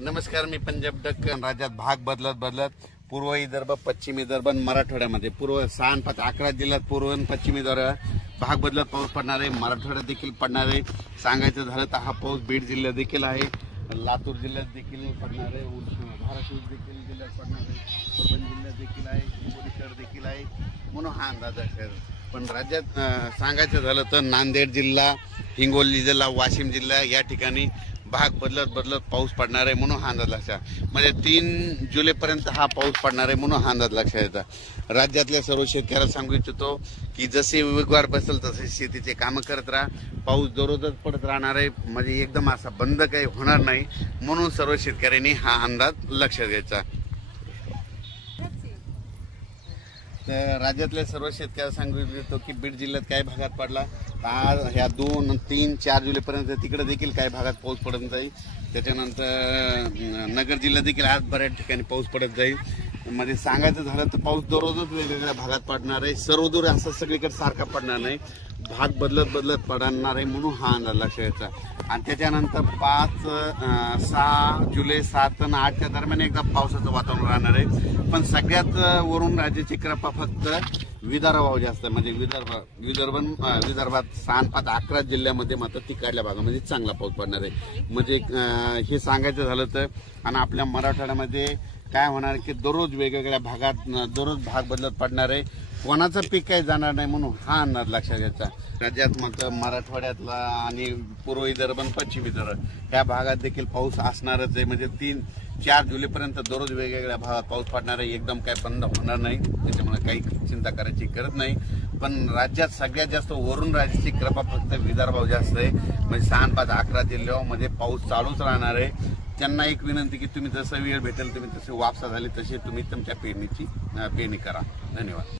नमस्कार, मी पंजाब दक्कन. राज्यात भाग बदलत बदलत पूर्व विदर्भ, पश्चिम विदर्भ, मराठवाड्यामध्ये पूर्व 6 5 11 जिल्ह्यात पूर्व आणि पश्चिम विदर्भ भाग बदलत पाऊस पडणार आहे. मराठवाड्यात देखील पडणार आहे. सांगायचं झालं तर हा पाऊस बीड जिल्ह्यात देखील आहे, लातूर जिल्ह्यात देखील पडणार आहे, धाराशिव देखील जिल्ह्यात पडणार आहे, परभणी जिल्ह्यात देखील आहे, हिंगोली देखील आहे. म्हणून हा अंदाज आहे. पण राज्यात सांगायचं झालं तर नांदेड जिल्हा, हिंगोली जिल्हा, वाशिम जिल्हा या ठिकाणी भाग बदलत बदलत पाऊस पडणार आहे. म्हणून हा अंदाज लक्षात, म्हणजे 3 जुलैपर्यंत हा पाऊस पडणार आहे. म्हणून हा अंदाज लक्षात येतात. राज्यातल्या सर्व शेतकऱ्याला सांगू इच्छितो की जसे वेगवार बसेल तसे शेतीचे कामं करत राहा. पाऊस दररोजच पडत राहणार आहे, म्हणजे एकदम असा बंद काही होणार नाही. म्हणून सर्व शेतकऱ्यांनी हा अंदाज लक्षात घ्यायचा. तर राज्यातल्या सर्व शेतकऱ्याला सांगू इच्छितो की बीड जिल्ह्यात काही भागात पडला, आज ह्या 2 3 4 जुलैपर्यंत तिकडे देखील काही भागात पाऊस पडत जाईल. त्याच्यानंतर नगर जिल्ह्यात देखील आज बऱ्याच ठिकाणी पाऊस पडत जाईल. म्हणजे सांगायचं झालं तर पाऊस दररोजच वेगवेगळ्या भागात पडणार आहे. सर्वदूर असं सगळीकडे सारखा पडणार नाही, भाग बदलत बदलत पडणार आहे. म्हणून हा अंदाज लक्षात यायचा. आणि त्याच्यानंतर 5 6 जुलै 7 आणि 8च्या दरम्यान एकदा पावसाचं वातावरण राहणार आहे. पण सगळ्यात वरून राज्याची कृपा फक्त विदर्भावर जास्त, म्हणजे विदर्भात 6 5 11 जिल्ह्यामध्ये मात्र तिकडल्या भागामध्ये चांगला पाऊस पडणार आहे. म्हणजे हे सांगायचं झालं तर. आणि आपल्या मराठवाड्यामध्ये काय होणार की दररोज वेगवेगळ्या भागात दररोज भाग बदलत पडणार आहे. कोणाचं पीक काही जाणार नाही. म्हणून हा अंदाज लक्षात घ्यायचा. राज्यात मात्र मराठवाड्यातला आणि पूर्व विदर्भ आणि पश्चिम विदर्भ या भागात देखील पाऊस असणारच आहे. म्हणजे 3 4 जुलैपर्यंत दररोज वेगवेगळ्या भागात पाऊस पडणार आहे. एकदम काही बंद होणार नाही, त्याच्यामुळे काही चिंता करायची गरज नाही. पण राज्यात सगळ्यात जास्त वरून राज्याची कृपा फक्त विदर्भावर जास्त आहे. म्हणजे 6 5 11 जिल्ह्यामध्ये पाऊस चालूच राहणार आहे. त्यांना एक विनंती की तुम्ही जसं वेळ भेटेल तुम्ही तसे वापसा झाली तशी तुम्ही तुमच्या पेरणी करा. धन्यवाद.